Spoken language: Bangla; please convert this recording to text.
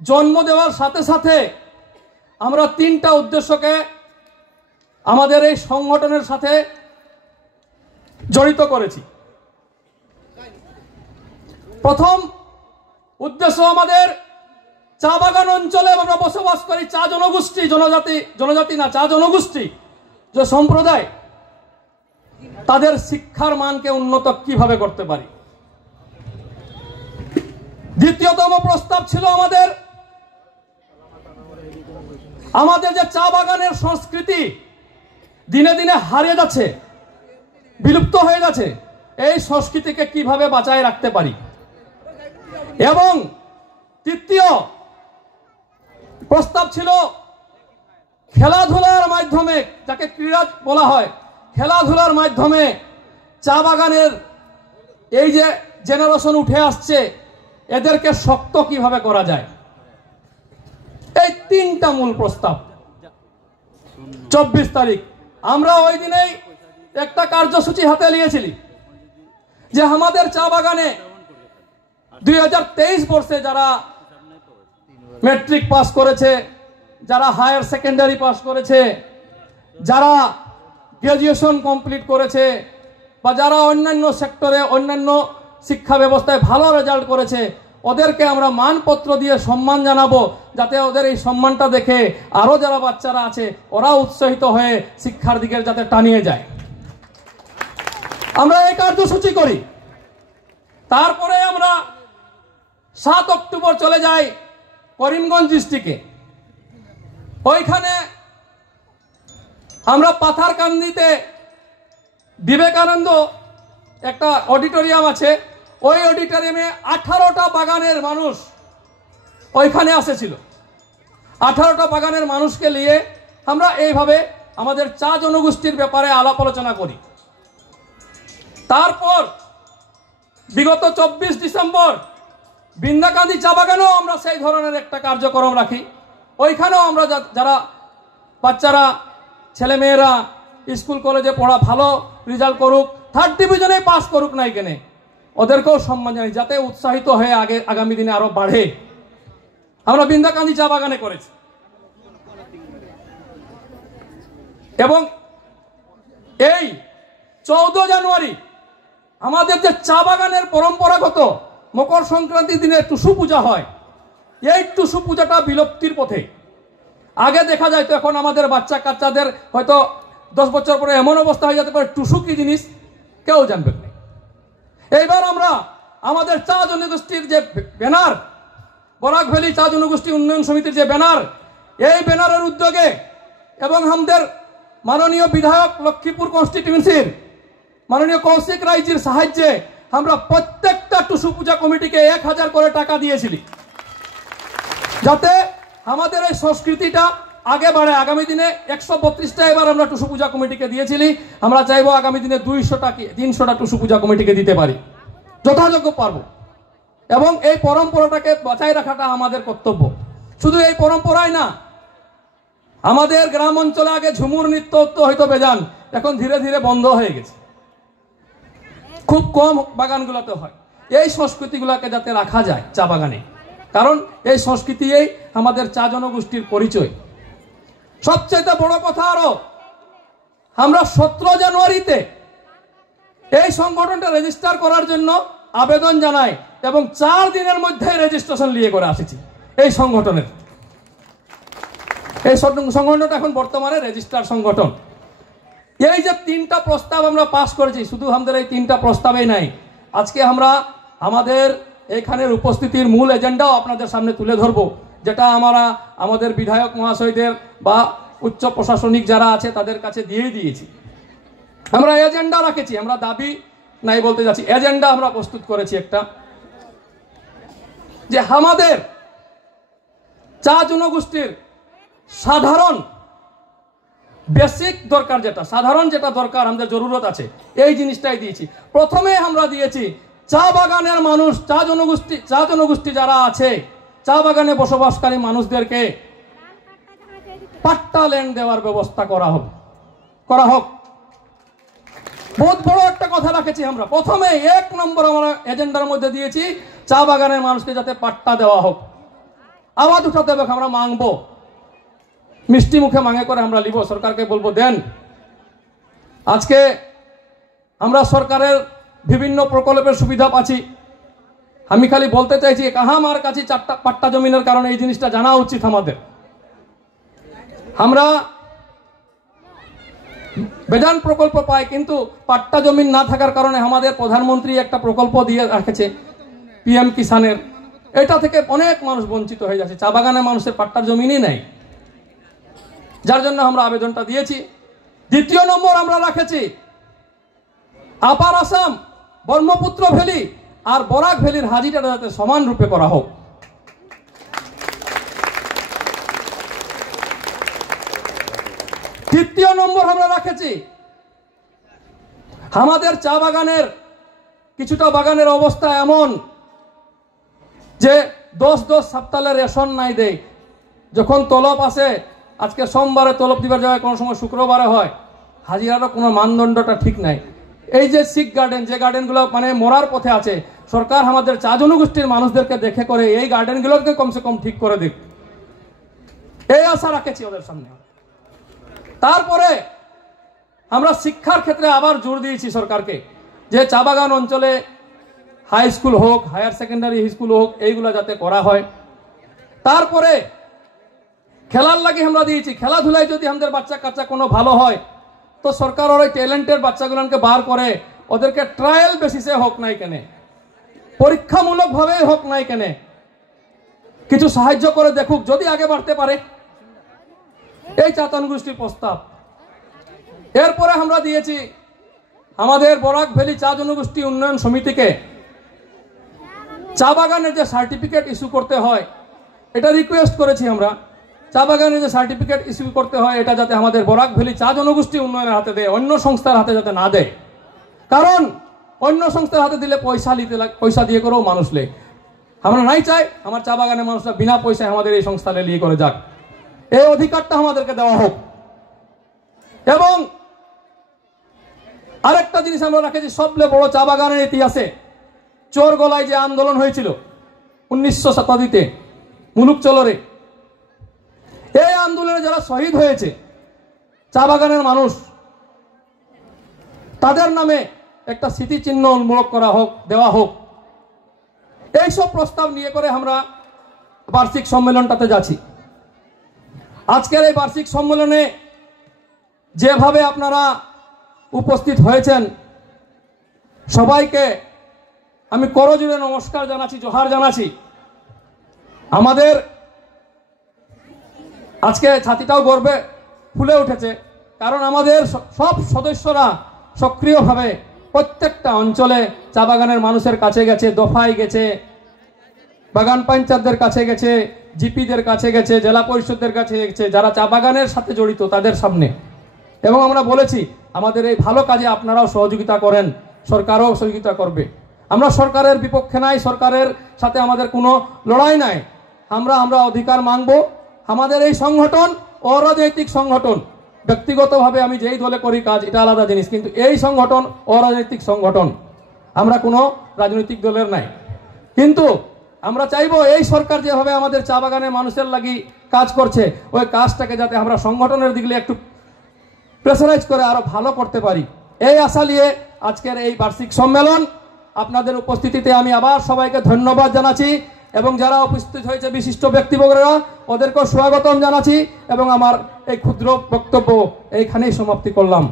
জন্ম দেওয়ার সাথে সাথে আমরা তিনটা উদ্দেশ্যকে আমাদের এই সংগঠনের সাথে জড়িত করেছি। প্রথম উদ্দেশ্য আমাদের চা বাগান অঞ্চলে আমরা বসবাস করি চা জনগোষ্ঠী, জনজাতি না, চা জনগোষ্ঠী যে সম্প্রদায়, তাদের শিক্ষার মানকে উন্নত কিভাবে করতে পারি। দ্বিতীয়তম প্রস্তাব ছিল আমাদের যে চা বাগানের সংস্কৃতি দিনে দিনে হারিয়ে যাচ্ছে, বিলুপ্ত হয়ে যাচ্ছে, এই সংস্কৃতিকে কিভাবে বাঁচায় রাখতে পারি। এবং তৃতীয় প্রস্তাব ছিল খেলাধুলার মাধ্যমে, যাকে ক্রীড়া বলা হয়, খেলাধুলার মাধ্যমে চা বাগানের এই যে জেনারেশন উঠে আসছে এদেরকে শক্ত কিভাবে করা যায়। এই তিনটা মূল প্রস্তাব। 24 তারিখ আমরা ওই দিনেই একটা কার্যসূচি হাতে নিয়েছিলি যে আমাদের চা বাগানে 2023 বর্ষে যারা ম্যাট্রিক পাস করেছে, যারা হায়ার সেকেন্ডারি পাস করেছে, যারা গ্রাজুয়েশন কমপ্লিট করেছে, বা যারা অন্যান্য সেক্টরে অন্যান্য শিক্ষা ব্যবস্থায় ভালো রেজাল্ট করেছে, ওদেরকে আমরা মানপত্র দিয়ে সম্মান জানাবো, যাতে ওদের এই সম্মানটা দেখে আরো যারা বাচ্চারা আছে ওরা উৎসাহিত হয়ে শিক্ষার দিকে যাতে টানিয়ে যায়। আমরা এই কার্যসূচি করি। তারপরে আমরা 7 অক্টোবর চলে যাই করিমগঞ্জ ডিস্ট্রিক্টে। ওইখানে আমরা পাথারকান্দিতে বিবেকানন্দ একটা অডিটোরিয়াম আছে, ওই অডিটোরিয়ামে 18টা বাগানের মানুষ ওইখানে আসেছিল। 18টা বাগানের মানুষকে নিয়ে আমরা এইভাবে আমাদের চা জনগোষ্ঠীর ব্যাপারে আলাপ আলোচনা করি। তারপর বিগত 24 ডিসেম্বর বৃন্দাকান্দি চা বাগানেও আমরা সেই ধরনের একটা কার্যক্রম রাখি। ওইখানেও আমরা যারা বাচ্চারা ছেলেমেয়েরা স্কুল কলেজে পড়া ভালো রেজাল্ট করুক, 3rd ডিভিশনে পাস করুক নাই কেনে, ওদেরকেও সম্মান জানাই, যাতে উৎসাহিত হয়ে আগামী দিনে আরো বাড়ে। আমরা বৃন্দাকান্দি চা বাগানে করেছি। এবং এই 14 জানুয়ারি আমাদের যে চা বাগানের পরম্পরাগত মকর সংক্রান্তির দিনে টুসু পূজা হয়, এই টুসু পূজাটা বিলুপ্তির পথে। আগে দেখা যায় তো, এখন আমাদের বাচ্চা কাচ্চাদের হয়তো 10 বছর পরে এমন অবস্থা হয়ে যেতে পারে টুসু কি জিনিস কেউ জানবে না। এইবার আমরা আমাদের চা জনগোষ্ঠীর যে ব্যানার, বরাক ভ্যালি চা জনগোষ্ঠী উন্নয়ন সমিতির যে ব্যানার, এই ব্যানারের উদ্যোগে এবং আমাদের মাননীয় বিধায়ক লক্ষ্মীপুর কনস্টিটিউয়েন্সির মাননীয় কৌশিক রায়জির সাহায্যে আমরা প্রত্যেকটা টুসু পূজা কমিটিকে 1000 করে টাকা দিয়েছিলি, যাতে আমাদের এই সংস্কৃতিটা আগে বাড়ে। আগামী দিনে 132টা এবার আমরা টুসু পূজা কমিটিকে দিয়েছিলি, আমরা চাইবো আগামী দিনে 200টা কি 300টা টুসু পূজা কমিটিকে দিতে পারি, যথাযোগ্য পারবো। এবং এই পরম্পরাটাকে বাঁচাই রাখাটা আমাদের কর্তব্য। শুধু এই পরম্পরাই না, আমাদের গ্রাম অঞ্চলে আগে ঝুমুর নৃত্য হয়তো বেজান, এখন ধীরে ধীরে বন্ধ হয়ে গেছে, খুব কম বাগানগুলোতে হয়। এই সংস্কৃতিগুলোকে যাতে রাখা যায় চা বাগানে, কারণ এই সংস্কৃতিই আমাদের চা জনগোষ্ঠীর পরিচয়। সবচেয়ে বড় কথা আরো, আমরা 17 জানুয়ারিতে এই সংগঠনটা রেজিস্টার করার জন্য আবেদন জানাই এবং 4 দিনের মধ্যে রেজিস্ট্রেশন নিয়ে করে আসছি। এই সংগঠনের এই সংগঠনটা এখন বর্তমানে রেজিস্টার সংগঠন। এই যে 3টা প্রস্তাব আমরা পাস করেছি, শুধু আমাদের এই 3টা প্রস্তাবেই নাই, আজকে আমরা আমাদের এখানের উপস্থিতির মূল এজেন্ডাও আপনাদের সামনে তুলে ধরবো, যেটা আমাদের বিধায়ক মহাশয়দের বা উচ্চ প্রশাসনিক যারা আছে তাদের কাছে দিয়েছি। আমরা এজেন্ডা রাখেছি, আমরা দাবি নাই বলতে যাচ্ছি, এজেন্ডা আমরা প্রস্তুত করেছি একটা, যে আমাদের চা জনগোষ্ঠীর সাধারণ বেসিক দরকার, যেটা সাধারণ যেটা দরকার আমাদের জরুরত আছে, এই জিনিসটাই দিয়েছি। প্রথমে আমরা দিয়েছি চা বাগানের মানুষ, চা জনগোষ্ঠী যারা আছে, চা বাগানে বসবাসকারী মানুষদেরকে পাট্টা ল্যান্ড দেওয়ার ব্যবস্থা করা হোক। বহুত বড় একটা কথা রাখেছি আমরা। প্রথমে 1 নম্বর আমরা এজেন্ডার মধ্যে দিয়েছি চা বাগানের মানুষকে যাতে পাট্টা দেওয়া হোক, আওয়াজ উঠাতে হবে, আমরা মাংবো, মিষ্টি মুখে মাঙে করে আমরা লিব, সরকারকে বলবো দেন। আজকে আমরা সরকারের বিভিন্ন প্রকল্পের সুবিধা পাচ্ছি। আমি খালি বলতে চাইছি আমার কাছে 4টা পাট্টা জমিনের কারণে এই জিনিসটা জানা উচিত আমাদের। আমরা বেজান প্রকল্প পাই, কিন্তু পাট্টা জমিন না থাকার কারণে আমাদের প্রধানমন্ত্রী একটা প্রকল্প দিয়ে রেখেছে PM কিষানের, এটা থেকে অনেক মানুষ বঞ্চিত হয়ে যাচ্ছে। চা বাগানের মানুষের পাট্টার জমিনই নেই, যার জন্য আমরা আবেদনটা দিয়েছি। দ্বিতীয় নম্বর আমরা রাখেছি আপার আসাম, ব্রহ্মপুত্র ভ্যালি আর বরাক ভ্যালির হাজিটা যাতে সমান রূপে করা হোক। তৃতীয় নম্বর আমরা রাখেছি আমাদের চা বাগানের কিছুটা বাগানের অবস্থা এমন যে 10 সপ্তাহে রেশন নাই দেয়। যখন তলব আসে, আজকে সোমবারে তলব দিবার জায়গায় কোনো সময় শুক্রবারে হয়, হাজিরারও কোনো মানদণ্ডটা ঠিক নাই। এই যে সিক গার্ডেন, যে গার্ডেনগুলো মানে মরার পথে আছে, সরকার আমাদের চা জনগোষ্ঠীর মানুষদেরকে দেখে করে এই গার্ডেনগুলোকে কমসে কম ঠিক করে দিক, এই আশা রাখেছি ওদের সামনে। তারপরে আমরা শিক্ষার ক্ষেত্রে আবার জোর দিয়েছি সরকারকে যে চা বাগান অঞ্চলে হাই স্কুল হোক, হায়ার সেকেন্ডারি স্কুল হোক, এইগুলো যাতে করা হয়। তারপরে খেলার লাগে আমরা দিয়েছি, খেলাধুলায় যদি আমাদের বাচ্চা কাচ্চা কোনো ভালো হয় তো সরকার ওই ট্যালেন্টের বাচ্চাগুলোকে বার করে ওদেরকে ট্রায়াল বেসিসে হোক নাই কেনে, পরীক্ষামূলক ভাবে হোক নাই কেনে, কিছু সাহায্য করে দেখুক, যদি আগে বাড়তে পারে। এই চাতন গোষ্ঠীর প্রস্তাব। এরপরে আমরা দিয়েছি আমাদের বরাক ভ্যালি চা জনগোষ্ঠী উন্নয়ন সমিতিকে চা বাগানের যে সার্টিফিকেট ইস্যু করতে হয়, এটা রিকোয়েস্ট করেছি আমরা। চা বাগানের যে সার্টিফিকেট ইস্যু করতে হয়, এটা যাতে আমাদের বরাক ভ্যালি চা জনগোষ্ঠী উন্নয়নের হাতে দেয়, অন্য সংস্থার হাতে যাতে না দেয়। কারণ অন্য সংস্থার হাতে দিলে পয়সা দিয়ে করেও মানুষ লে। আমরা নাই চাই আমার চা বাগানের মানুষরা বিনা পয়সায় আমাদের এই সংস্থা লিয়ে করে যাক, এই অধিকারটা আমাদেরকে দেওয়া হোক। এবং আরেকটা জিনিস আমরা রাখেছি, সবচেয়ে বড় চা বাগানের ইতিহাসে চোর গলায় যে আন্দোলন হয়েছিল 1900 শতাব্দীতে মুলুক চলরে, এই আন্দোলনে যারা শহীদ হয়েছে চা বাগানের মানুষ, তাদের নামে একটা স্মৃতিচিহ্ন উন্মোচন করা হোক, দেওয়া হোক। এইসব প্রস্তাব নিয়ে করে আমরা বার্ষিক সম্মেলনটাতে যাচ্ছি। আজকের এই বার্ষিক সম্মেলনে যেভাবে আপনারা উপস্থিত হয়েছেন, সবাইকে আমি করজোড়ে নমস্কার জানাচ্ছি, জোহার জানাচ্ছি। আমাদের আজকে ছাতিটাও গর্বে ফুলে উঠেছে, কারণ আমাদের সব সদস্যরা সক্রিয়ভাবে প্রত্যেকটা অঞ্চলে চা বাগানের মানুষের কাছে গেছে, দফায় গেছে, বাগান পঞ্চায়েতদের কাছে গেছে, জিপিদের কাছে গেছে, জেলা পরিষদের কাছে গেছে, যারা চা বাগানের সাথে জড়িত তাদের সামনে। এবং আমরা বলেছি আমাদের এই ভালো কাজে আপনারাও সহযোগিতা করেন, সরকারও সহযোগিতা করবে। আমরা সরকারের বিপক্ষে নাই, সরকারের সাথে আমাদের কোনো লড়াই নাই। আমরা অধিকার মানব। আমাদের এই সংগঠন অরাজনৈতিক সংগঠন। ব্যক্তিগতভাবে আমি যেই দলে করি কাজ এটা আলাদা জিনিস, কিন্তু এই সংগঠন অরাজনৈতিক সংগঠন, আমরা কোনো রাজনৈতিক দলের নাই। কিন্তু আমরা চাইবো এই সরকার যেভাবে আমাদের চা বাগানের মানুষের লাগি কাজ করছে, ওই কাজটাকে যাতে আমরা সংগঠনের দিকে একটু প্রেসারাইজ করে আরো ভালো করতে পারি, এই আশা নিয়ে আজকের এই বার্ষিক সম্মেলন। আপনাদের উপস্থিতিতে আমি আবার সবাইকে ধন্যবাদ জানাচ্ছি, এবং যারা উপস্থিত হয়েছে বিশিষ্ট ব্যক্তিবর্গরা ওদেরকেও স্বাগতম জানাচ্ছি, এবং আমার এই ক্ষুদ্র বক্তব্য এইখানেই সমাপ্তি করলাম।